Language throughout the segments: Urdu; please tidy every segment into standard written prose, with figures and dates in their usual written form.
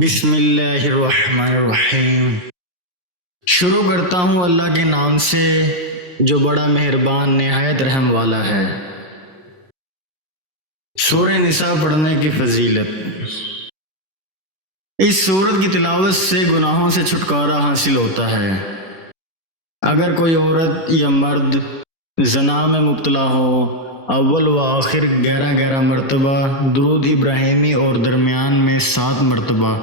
بسم اللہ الرحمن الرحیم۔ شروع کرتا ہوں اللہ کے نام سے جو بڑا مہربان نہایت رحم والا ہے۔ سورہ نساء پڑھنے کی فضیلت۔ اس سورت کی تلاوت سے گناہوں سے چھٹکارا حاصل ہوتا ہے۔ اگر کوئی عورت یا مرد زنا میں مبتلا ہو، اول و آخر 11 مرتبہ درود ابراہیمی اور درمیان میں 7 مرتبہ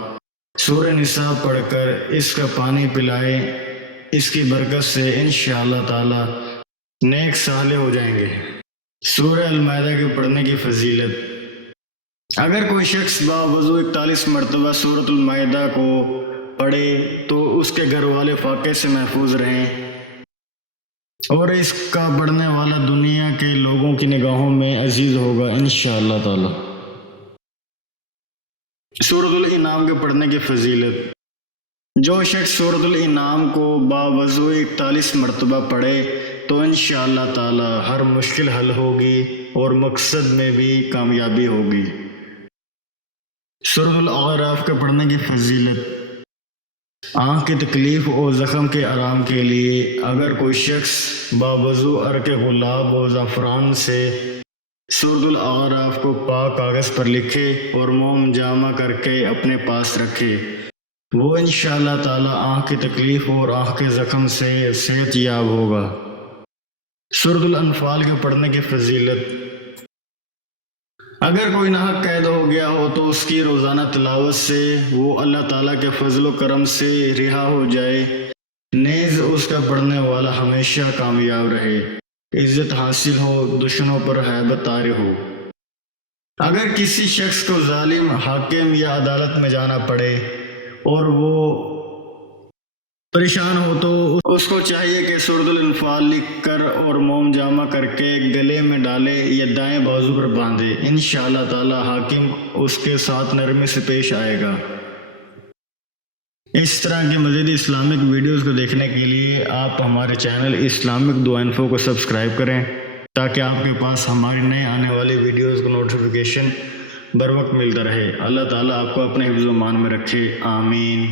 سورہ نساء پڑھ کر اس کا پانی پلائے، اس کی برکت سے انشاءاللہ تعالی نیک صالح ہو جائیں گے۔ سورہ المائدہ کے پڑھنے کی فضیلت۔ اگر کوئی شخص باوضو 41 مرتبہ سورۃ المائدہ کو پڑھے تو اس کے گھر والے فاقے سے محفوظ رہیں اور اس کا پڑھنے والا دنیا کے لوگوں کی نگاہوں میں عزیز ہوگا انشاءاللہ تعالی۔ سورۃ الانعام کے پڑھنے کی فضیلت۔ جو شخص سورۃ الانعام کو باوضو 41 مرتبہ پڑھے تو انشاءاللہ تعالی ہر مشکل حل ہوگی اور مقصد میں بھی کامیابی ہوگی۔ سورۃ الاعراف کے پڑھنے کی فضیلت۔ آنکھ کی تکلیف اور زخم کے آرام کے لیے اگر کوئی شخص باوضو عرق گلاب و زعفران سے سورۃ الاعراف کو پاک کاغذ پر لکھے اور موم جامع کر کے اپنے پاس رکھے، وہ انشاءاللہ تعالی آنکھ کی تکلیف اور آنکھ کے زخم سے صحت یاب ہوگا۔ سورۃ الانفال کے پڑھنے کی فضیلت۔ اگر کوئی ناحق قید ہو گیا ہو تو اس کی روزانہ تلاوت سے وہ اللہ تعالیٰ کے فضل و کرم سے رہا ہو جائے، نیز اس کا پڑھنے والا ہمیشہ کامیاب رہے، عزت حاصل ہو، دشمنوں پر ہیبت طاری ہو۔ اگر کسی شخص کو ظالم حاکم یا عدالت میں جانا پڑے اور وہ پریشان ہو تو اس کو چاہیے کہ سورۃ الانفال لکھ کر اور موم جامع کر کے گلے میں ڈالے یا دائیں بازو پر باندھے، انشاءاللہ تعالی حاکم اس کے ساتھ نرمی سے پیش آئے گا۔ اس طرح کے مزید اسلامک ویڈیوز کو دیکھنے کے لیے آپ ہمارے چینل اسلامک دعا انفو کو سبسکرائب کریں تاکہ آپ کے پاس ہماری نئے آنے والی ویڈیوز کو نوٹیفیکیشن بر وقت ملتا رہے۔ اللہ تعالیٰ آپ کو اپنے حفظ و امان میں رکھے، آمین۔